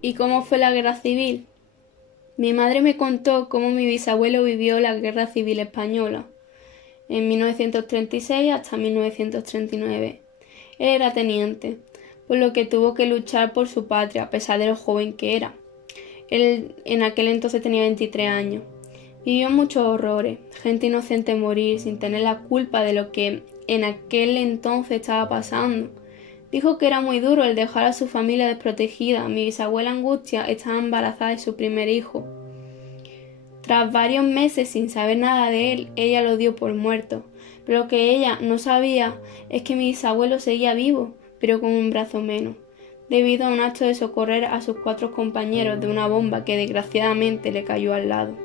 ¿Y cómo fue la guerra civil? Mi madre me contó cómo mi bisabuelo vivió la guerra civil española, en 1936 hasta 1939. Él era teniente, por lo que tuvo que luchar por su patria, a pesar de lo joven que era. Él en aquel entonces tenía 23 años. Vivió muchos horrores, gente inocente morir sin tener la culpa de lo que en aquel entonces estaba pasando. Dijo que era muy duro el dejar a su familia desprotegida. Mi bisabuela Angustia estaba embarazada de su primer hijo. Tras varios meses sin saber nada de él, ella lo dio por muerto. Pero lo que ella no sabía es que mi bisabuelo seguía vivo, pero con un brazo menos, debido a un acto de socorrer a sus 4 compañeros de una bomba que desgraciadamente le cayó al lado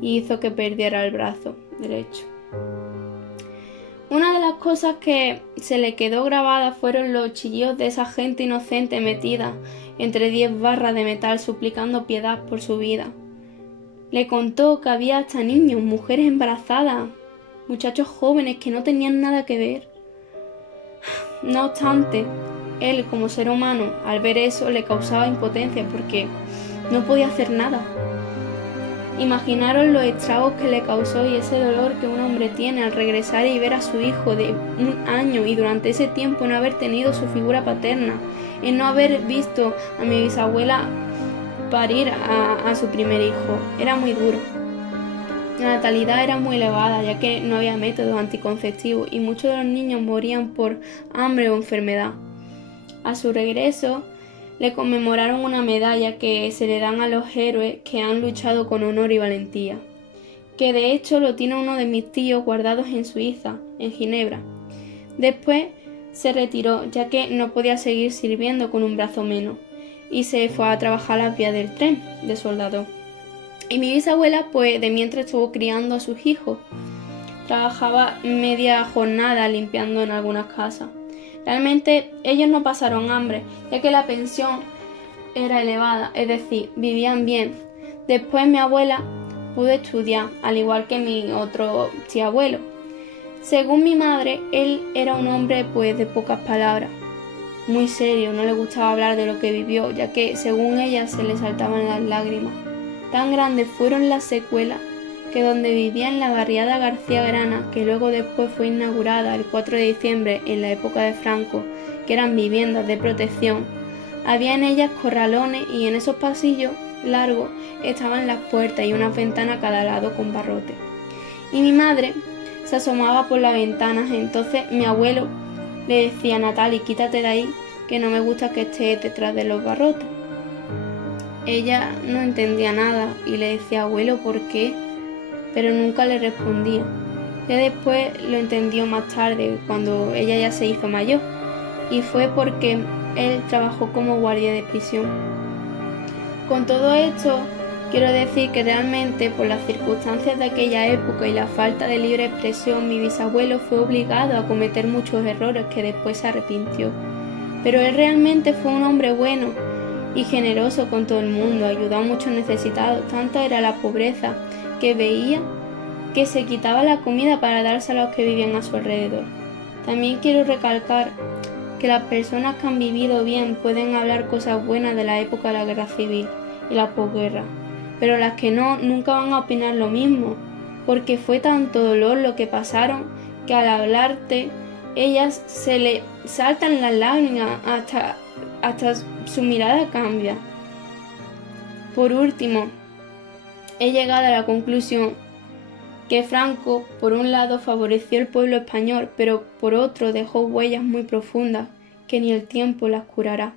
y hizo que perdiera el brazo derecho. Una de las cosas que se le quedó grabada fueron los chillidos de esa gente inocente metida entre 10 barras de metal suplicando piedad por su vida. Le contó que había hasta niños, mujeres embarazadas, muchachos jóvenes que no tenían nada que ver. No obstante, él como ser humano, al ver eso, le causaba impotencia porque no podía hacer nada. Imaginaron los estragos que le causó y ese dolor que un hombre tiene al regresar y ver a su hijo de 1 año y durante ese tiempo no haber tenido su figura paterna, en no haber visto a mi bisabuela parir a su primer hijo. Era muy duro. La natalidad era muy elevada ya que no había métodos anticonceptivos y muchos de los niños morían por hambre o enfermedad. A su regreso, le conmemoraron una medalla que se le dan a los héroes que han luchado con honor y valentía, que de hecho lo tiene uno de mis tíos guardados en Suiza, en Ginebra. Después se retiró ya que no podía seguir sirviendo con un brazo menos y se fue a trabajar a las vías del tren de soldado. Y mi bisabuela pues de mientras estuvo criando a sus hijos. Trabajaba media jornada limpiando en algunas casas. Realmente ellos no pasaron hambre, ya que la pensión era elevada, es decir, vivían bien. Después mi abuela pudo estudiar, al igual que mi otro tío abuelo. Según mi madre, él era un hombre pues de pocas palabras, muy serio, no le gustaba hablar de lo que vivió, ya que según ella se le saltaban las lágrimas. Tan grandes fueron las secuelas que donde vivía en la barriada García Grana, que luego después fue inaugurada el 4 de diciembre en la época de Franco, que eran viviendas de protección, había en ellas corralones y en esos pasillos largos estaban las puertas y una ventana a cada lado con barrotes. Y mi madre se asomaba por las ventanas, entonces mi abuelo le decía: Natalie, quítate de ahí, que no me gusta que estés detrás de los barrotes. Ella no entendía nada y le decía: abuelo, ¿por qué? Pero nunca le respondía. Ya después lo entendió más tarde, cuando ella ya se hizo mayor, y fue porque él trabajó como guardia de prisión. Con todo esto, quiero decir que realmente por las circunstancias de aquella época y la falta de libre expresión, mi bisabuelo fue obligado a cometer muchos errores que después se arrepintió. Pero él realmente fue un hombre bueno y generoso con todo el mundo, ayudó a muchos necesitados, tanta era la pobreza que veía que se quitaba la comida para dársela a los que vivían a su alrededor. También quiero recalcar que las personas que han vivido bien pueden hablar cosas buenas de la época de la guerra civil y la posguerra, pero las que no nunca van a opinar lo mismo, porque fue tanto dolor lo que pasaron que al hablarte ellas se le saltan las lágrimas hasta su mirada cambia. Por último, he llegado a la conclusión que Franco, por un lado, favoreció al pueblo español, pero por otro dejó huellas muy profundas que ni el tiempo las curará.